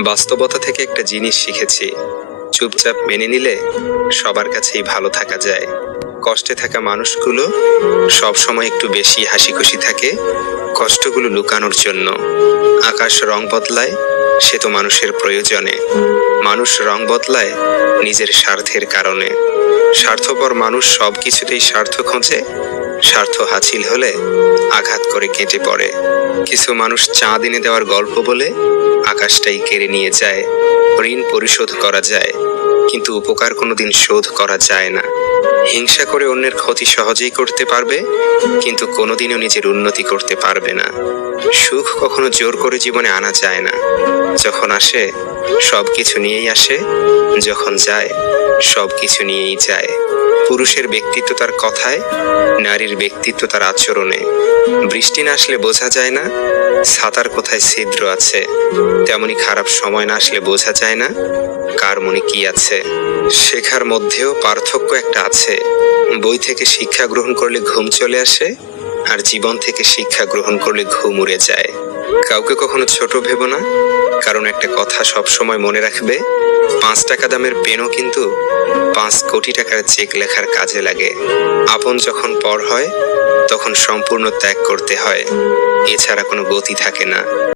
বাস্তবতা থেকে একটা জিনিস শিখেছি, চুপচাপ মেনে নিলে সবার কাছেই ভালো থাকা যায়। কষ্টে থাকা মানুষগুলো সবসময় একটু বেশি হাসিখুশি থাকে কষ্টগুলো লুকানোর জন্য। আকাশ রং বদলায়, সে তো মানুষের প্রয়োজনে। মানুষ রং বদলায় নিজের স্বার্থের কারণে। স্বার্থপর মানুষ সব কিছুতেই স্বার্থ খোঁজে, স্বার্থ হাসিল হলে আঘাত করে কেটে পড়ে। কিছু মানুষ চাঁদ এনে দেওয়ার গল্প বলে আকাশটাই কেড়ে নিয়ে যায়। ঋণ পরিশোধ করা যায়, কিন্তু উপকার কোনোদিন শোধ করা যায় না। হিংসা করে অন্যের ক্ষতি সহজেই করতে পারবে, কিন্তু কোনোদিনও নিজের উন্নতি করতে পারবে না। সুখ কখনো জোর করে জীবনে আনা যায় না। যখন আসে সবকিছু নিয়েই আসে, যখন যায় সবকিছু নিয়েই যায়। পুরুষের ব্যক্তিত্ব তার কথায়, নারীর ব্যক্তিত্ব তার আচরণে। বৃষ্টি না আসলে বোঝা যায় না ছাতার কোথায় ছিদ্র আছে, তেমনি খারাপ সময় না আসলে বোঝা যায় না কার মনে কি আছে। শেখার মধ্যেও পার্থক্য একটা আছে। বই থেকে শিক্ষা গ্রহণ করলে ঘুম চলে আসে, আর জীবন থেকে শিক্ষা গ্রহণ করলে ঘুম উড়ে যায়। কাউকে কখনো ছোট ভেবো না, কারণ একটা কথা সব সময় মনে রাখবে, 5 টাকা দামের পেনও কিন্তু 5 কোটি টাকার চেক লেখার কাজে লাগে। আপন যখন পর হয় তখন সম্পূর্ণ ত্যাগ করতে হয়, এছাড়া কোনো গতি থাকে না।